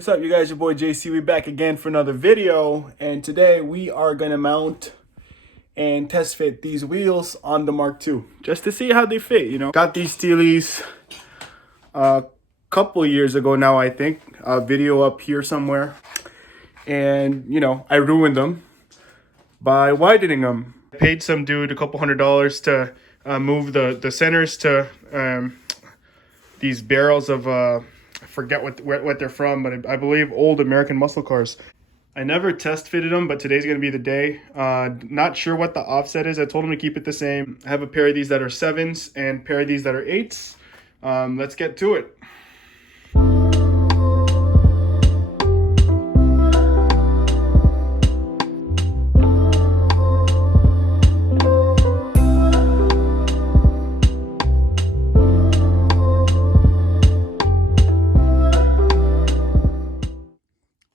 What's up, you guys? Your boy JC. We back again for another video, and today we are gonna mount and test fit these wheels on the Mark II just to see how they fit. You know, got these Steelies a couple years ago now. I think a video up here somewhere, and you know, I ruined them by widening them. I paid some dude a couple $100s to move the centers to these barrels of I forget what they're from, but I believe old American muscle cars. I never test fitted them, but today's gonna be the day. Not sure what the offset is. I told him to keep it the same. I have a pair of these that are 7s and a pair of these that are 8s. Let's get to it.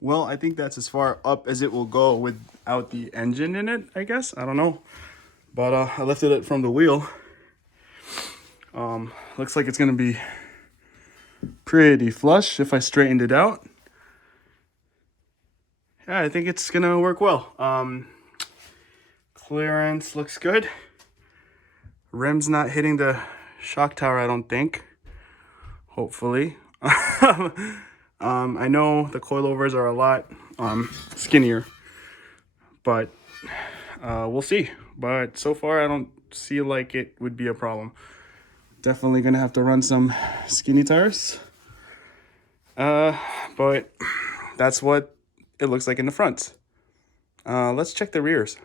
Well, I think that's as far up as it will go without the engine in it, I guess. I don't know. But I lifted it from the wheel. Looks like it's going to be pretty flush if I straightened it out. Yeah, I think it's going to work well. Clearance looks good. Rim's not hitting the shock tower, I don't think. Hopefully. I know the coilovers are a lot skinnier, but we'll see. But so far, I don't see like it would be a problem. Definitely gonna have to run some skinny tires, but that's what it looks like in the front. Let's check the rears.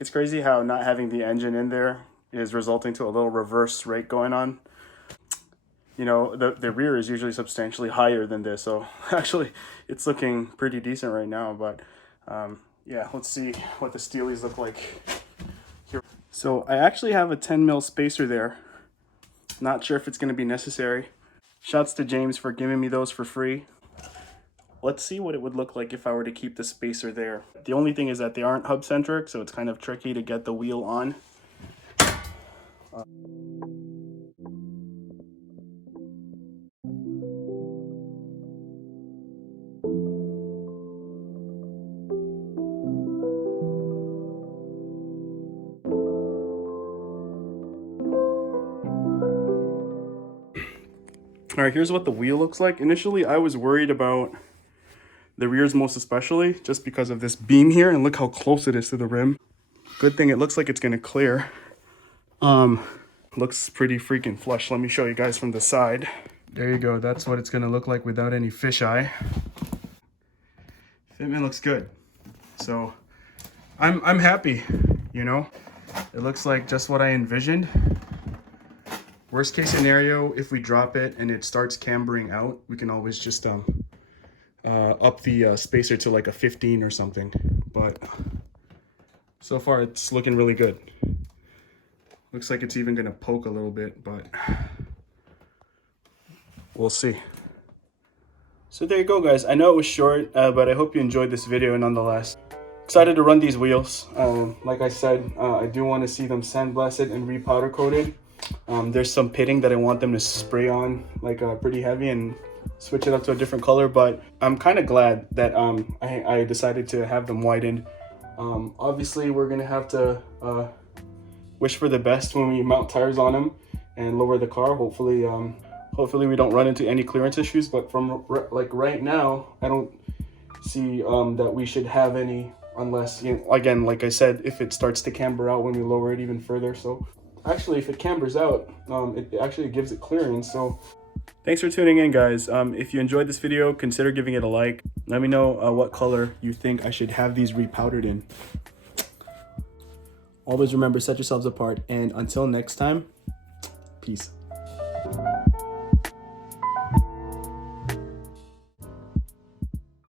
It's crazy how not having the engine in there is resulting to a little reverse rake going on. You know, the rear is usually substantially higher than this, so actually it's looking pretty decent right now. But yeah, let's see what the Steelies look like here. So I actually have a 10 mil spacer there. Not sure if it's going to be necessary. Shouts to James for giving me those for free. Let's see what it would look like if I were to keep the spacer there. The only thing is that they aren't hub centric, so it's kind of tricky to get the wheel on. All right, here's what the wheel looks like. Initially, I was worried about the rears most especially, just because of this beam here, and look how close it is to the rim. Good thing it looks like it's gonna clear. Looks pretty freaking flush. Let me show you guys from the side. There you go, that's what it's gonna look like without any fisheye. Fitment looks good. So I'm happy, you know? It looks like just what I envisioned. Worst case scenario, if we drop it and it starts cambering out, we can always just up the spacer to like a 15 or something. But so far it's looking really good. Looks like it's even gonna poke a little bit, but we'll see. So there you go, guys. I know it was short, but I hope you enjoyed this video nonetheless. Excited to run these wheels. Like I said, I do want to see them sandblasted and re-powder coated. There's some pitting that I want them to spray on like pretty heavy and switch it up to a different color, but I'm kind of glad that I decided to have them widened. Obviously we're gonna have to wish for the best when we mount tires on them and lower the car. Hopefully we don't run into any clearance issues, but from like right now I don't see that we should have any, unless, you know, again, like I said, if it starts to camber out when we lower it even further. So actually, if it cambers out, it actually gives it clearance. So thanks for tuning in, guys. If you enjoyed this video, consider giving it a like. Let me know what color you think I should have these repowdered in. Always remember, set yourselves apart, and until next time, peace.